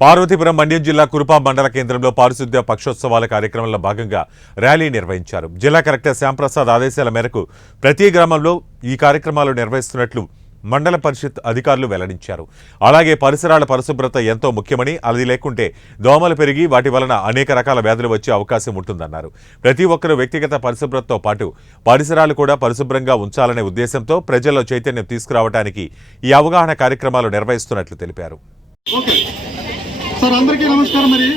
పార్వతీపురం మండ్యం జిల్లా కురుపా మండల కేంద్రంలో పారిశుద్ధ్య పక్షోత్సవాల కార్యక్రమంలో భాగంగా ర్యాలీ నిర్వహించారు. జిల్లా కలెక్టర్ శ్యాంప్రసాద్ ఆదేశాల మేరకు ప్రతి గ్రామంలో ఈ కార్యక్రమాలు నిర్వహిస్తున్నట్లు మండల పరిషత్ అధికారులు వెల్లడించారు. అలాగే పరిసరాల పరిశుభ్రత ఎంతో ముఖ్యమని అది లేకుంటే దోమలు పెరిగి వాటి వలన అనేక రకాల వ్యాధులు వచ్చే అవకాశం ఉంటుందన్నారు. ప్రతి ఒక్కరూ వ్యక్తిగత పరిశుభ్రతతో పాటు పరిసరాలు కూడా పరిశుభ్రంగా ఉంచాలనే ఉద్దేశంతో ప్రజల్లో చైతన్యం తీసుకురావడానికి ఈ అవగాహన కార్యక్రమాలు నిర్వహిస్తున్నట్లు తెలిపారు. సార్ అందరికీ నమస్కారం మరి.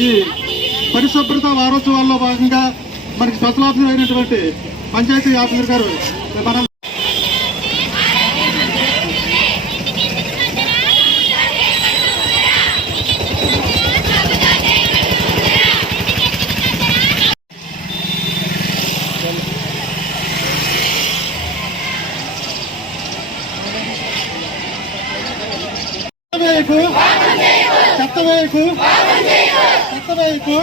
ఈ పరిశుభ్రత వారోత్సవాల్లో భాగంగా మనకి స్పెషల్ ఆఫీసర్ అయినటువంటి పంచాయతీ ఆఫీసర్ గారు చెత్తవేయకు చెత్తవేయకు వైపు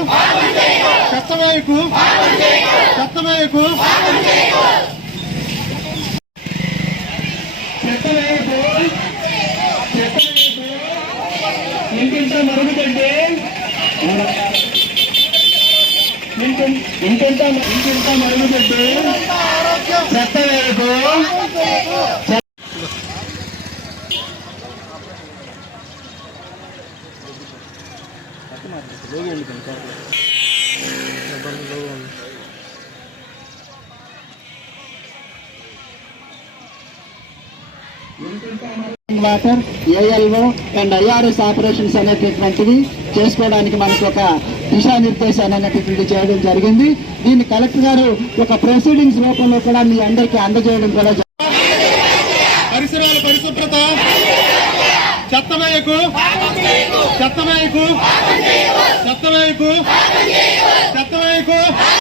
చెత్తవేయకు చెత్తవేయకు ఇంటింత మరుగుదండి ఇంటింత ఇంటింత మరుగుదండి water ALO and IRS operations అనేటటువంటివి చేసుకోవడానికి మనకు ఒక దిశానిర్దేశాన్ని అనేటటువంటి చేయడం జరిగింది దీన్ని కలెక్టర్ గారు ఒక ప్రొసీడింగ్స్ రూపంలో కూడా మీ అందరికీ అందజేయడం కూడా జ- పరిసరాల పరిశుభ్రత చెత్తవేయకు చెత్తవేయకు చెత్తవేయకు